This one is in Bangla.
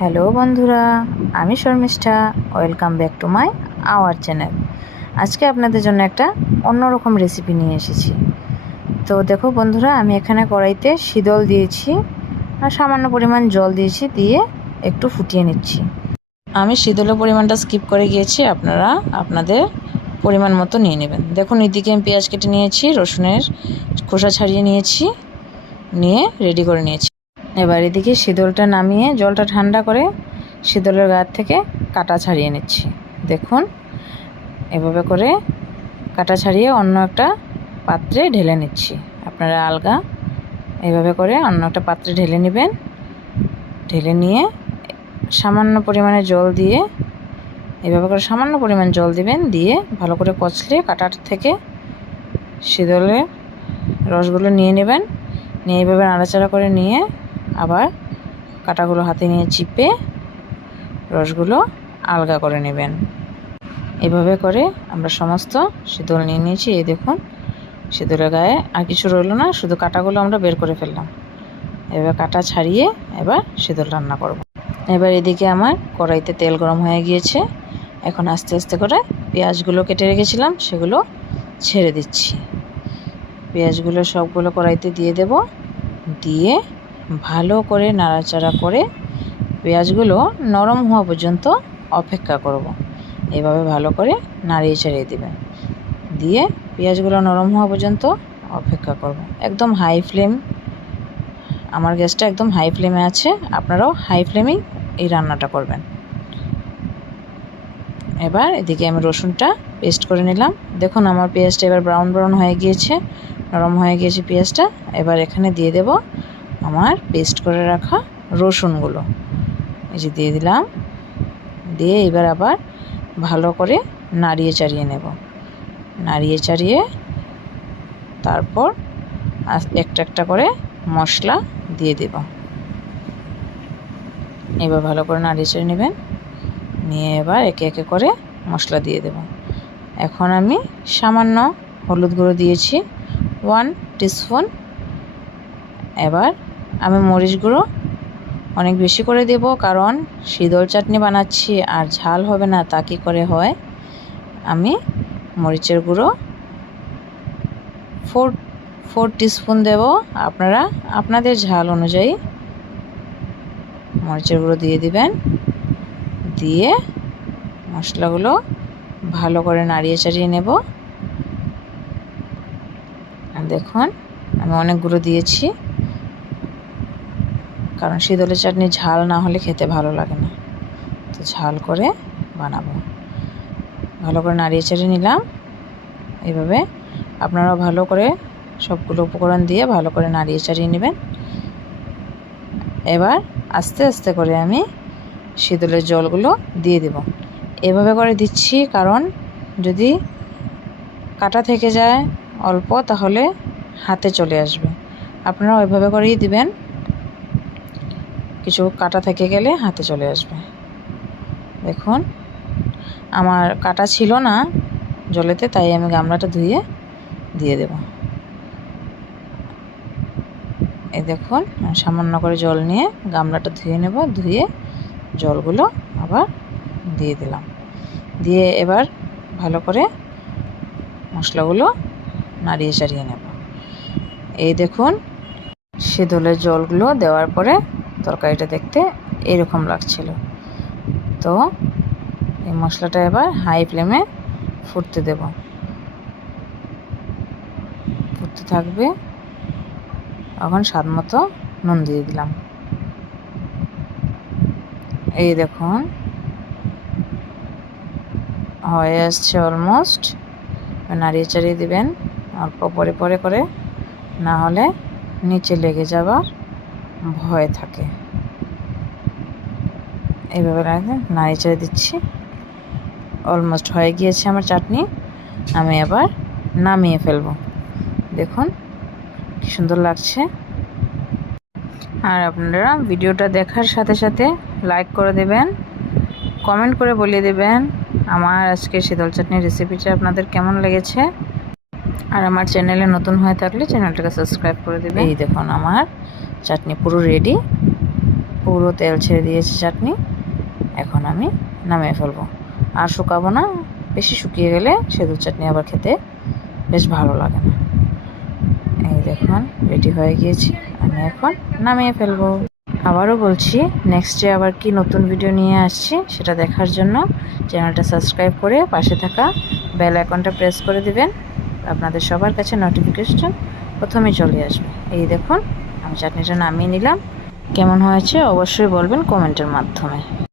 হ্যালো বন্ধুরা, আমি Sharmistha. Welcome back to my our channel আজকে আপনাদের জন্য একটা অন্যরকম রেসিপি নিয়ে এসেছি। তো দেখো বন্ধুরা, আমি এখানে কড়াইতে শীতল দিয়েছি আর সামান্য পরিমাণ জল দিয়েছি, দিয়ে একটু ফুটিয়ে নিচ্ছি। আমি শীতলের পরিমাণটা স্কিপ করে গিয়েছি, আপনারা আপনাদের পরিমাণ মতো নিয়ে নেবেন। দেখুন, এদিকে আমি পেঁয়াজ কেটে নিয়েছি, রসুনের খোসা ছাড়িয়ে নিয়েছি, নিয়ে রেডি করে নিয়েছি। এবার এদিকে শীতলটা নামিয়ে জলটা ঠান্ডা করে শীতলের গা থেকে কাটা ছাড়িয়ে নিচ্ছি। দেখুন, এভাবে করে কাটা ছাড়িয়ে অন্য একটা পাত্রে ঢেলে নিচ্ছি। আপনারা আলগা এভাবে করে অন্য একটা পাত্রে ঢেলে নেবেন। ঢেলে নিয়ে সামান্য পরিমাণে জল দিয়ে এভাবে করে সামান্য পরিমাণ জল দিবেন, দিয়ে ভালো করে কচলে কাটার থেকে শীতলের রসগুলো নিয়ে নেবেন। নিয়ে এইভাবে নাড়াচাড়া করে নিয়ে আবার কাটাগুলো হাতে নিয়ে চিপে রসগুলো আলগা করে নেবেন। এভাবে করে আমরা সমস্ত শীতল নিয়ে নিয়েছি, এই দেখুন। শীতলের গায়ে আর কিছু রইল না, শুধু কাটাগুলো আমরা বের করে ফেললাম। এবার কাটা ছাড়িয়ে এবার শীতল রান্না করব। এবার এদিকে আমার কড়াইতে তেল গরম হয়ে গিয়েছে। এখন আস্তে আস্তে করে পেঁয়াজগুলো কেটে রেখেছিলাম, সেগুলো ছেড়ে দিচ্ছি। পেঁয়াজগুলো সবগুলো কড়াইতে দিয়ে দেব। দিয়ে ভালো করে নাড়াচাড়া করে পেঁয়াজগুলো নরম হওয়া পর্যন্ত অপেক্ষা করব। এভাবে ভালো করে নাড়িয়ে চাড়িয়ে দেবেন দিয়ে পেঁয়াজগুলো নরম হওয়া পর্যন্ত অপেক্ষা করব। একদম হাই ফ্লেম আমার গ্যাসটা একদম হাই ফ্লেমে আছে, আপনারাও হাই ফ্লেমেই এই রান্নাটা করবেন এবার এদিকে আমি রসুনটা পেস্ট করে নিলাম দেখুন আমার পেঁয়াজটা এবার ব্রাউন ব্রাউন হয়ে গিয়েছে, নরম হয়ে গিয়েছে পেঁয়াজটা এবার এখানে দিয়ে দেব আমার পেস্ট করে রাখা রসুনগুলো। এই যে দিয়ে দিলাম। দিয়ে এবার আবার ভালো করে নাড়িয়ে চাড়িয়ে নেব। নাড়িয়ে চাড়িয়ে তারপর একটা একটা করে মশলা দিয়ে দেব। এবার ভালো করে নাড়িয়ে চাড়িয়ে নেবেন। নিয়ে এবার একে একে করে মশলা দিয়ে দেব। এখন আমি সামান্য হলুদ গুঁড়ো দিয়েছি। ওয়ান টিস্পুন এবার আমি মরিচ গুঁড়ো অনেক বেশি করে দেব, কারণ শীতল চাটনি বানাচ্ছি আর ঝাল হবে না, তা কী করে হয়? আমি মরিচের গুঁড়ো ফোর ফোর টিস্পুন দেব। আপনারা, আপনাদের ঝাল অনুযায়ী মরিচের গুঁড়ো দিয়ে দিবেন। দিয়ে মশলাগুলো ভালো করে নাড়িয়ে চাড়িয়ে নেব। দেখুন, আমি অনেক গুঁড়ো দিয়েছি। কারণ শীতলের চাটনি ঝাল না হলে খেতে ভালো লাগে না। তো ঝাল করে বানাবো। ভালো করে নাড়িয়ে চাড়িয়ে নিলাম। এইভাবে আপনারাও ভালো করে সবগুলো উপকরণ দিয়ে ভালো করে নাড়িয়ে চাড়িয়ে নেবেন। এবার আস্তে আস্তে করে আমি শীতলের জলগুলো দিয়ে দেব। এভাবে করে দিচ্ছি কারণ যদি কাটা থেকে যায় অল্প তাহলে হাতে চলে আসবে। আপনারা ওইভাবে করেই দিবেন। কিছু কাটা থেকে গেলে হাতে চলে আসবে। দেখুন, আমার কাটা ছিল না জলেতে, তাই আমি গামলাটা ধুয়ে দিয়ে দেব। এই দেখুন সামান্য করে জল নিয়ে গামলাটা ধুয়ে নেব, ধুয়ে জলগুলো আবার দিয়ে দিলাম। দিয়ে এবার ভালো করে মশলাগুলো নাড়িয়ে চাড়িয়ে নেব। এই দেখুন শীতলের জলগুলো দেওয়ার পরে তরকারিটা দেখতে এরকম লাগছিল। তো এই মশলাটা এবার হাই ফ্লেমে ফুটতে দেব। ফুটতে থাকবে। এখন স্বাদ মতো নুন দিয়ে দিলাম। এই দেখুন। হয়ে আসছে অলমোস্ট নাড়িয়ে চাড়িয়ে দিবেন। অল্প পরে পরে করে। না হলে নিচে লেগে যাবার ভয় থাকে। এইভাবে নাড়িয়ে চাড়িয়ে দিচ্ছি। অলমোস্ট হয়ে গিয়েছে আমার চাটনি। আমি এবার নামিয়ে ফেলব। দেখুন, কি সুন্দর লাগছে। আর আপনারা ভিডিওটা দেখার সাথে সাথে লাইক করে দেবেন কমেন্ট করে বলিয়ে দেবেন আমার আজকে শীতল চাটনির রেসিপিটা আপনাদের কেমন লেগেছে। আর আমার চ্যানেলে নতুন হয়ে থাকলে চ্যানেলটাকে সাবস্ক্রাইব করে দেবে এই দেখুন, আমার চাটনি পুরো রেডি পুরো তেল ছেড়ে দিয়েছে চাটনি। এখন আমি নামিয়ে ফেলব। আর শুকাবো না, বেশি শুকিয়ে গেলে সেদুর চাটনি আবার খেতে বেশ ভালো লাগে না। এই দেখুন রেডি হয়ে গিয়েছি, আমি এখন নামিয়ে ফেলব। আবারও বলছি নেক্সটে আবার কি নতুন ভিডিও নিয়ে আসছি, সেটা দেখার জন্য চ্যানেলটা সাবস্ক্রাইব করে পাশে থাকা বেল আইকনটা প্রেস করে দিবেন। আপনাদের সবার কাছে নোটিফিকেশন প্রথমেই চলে আসবে। এই দেখুন আমি চাটনিটা নামিয়ে নিলাম। কেমন হয়েছে অবশ্যই বলবেন কমেন্টের মাধ্যমে।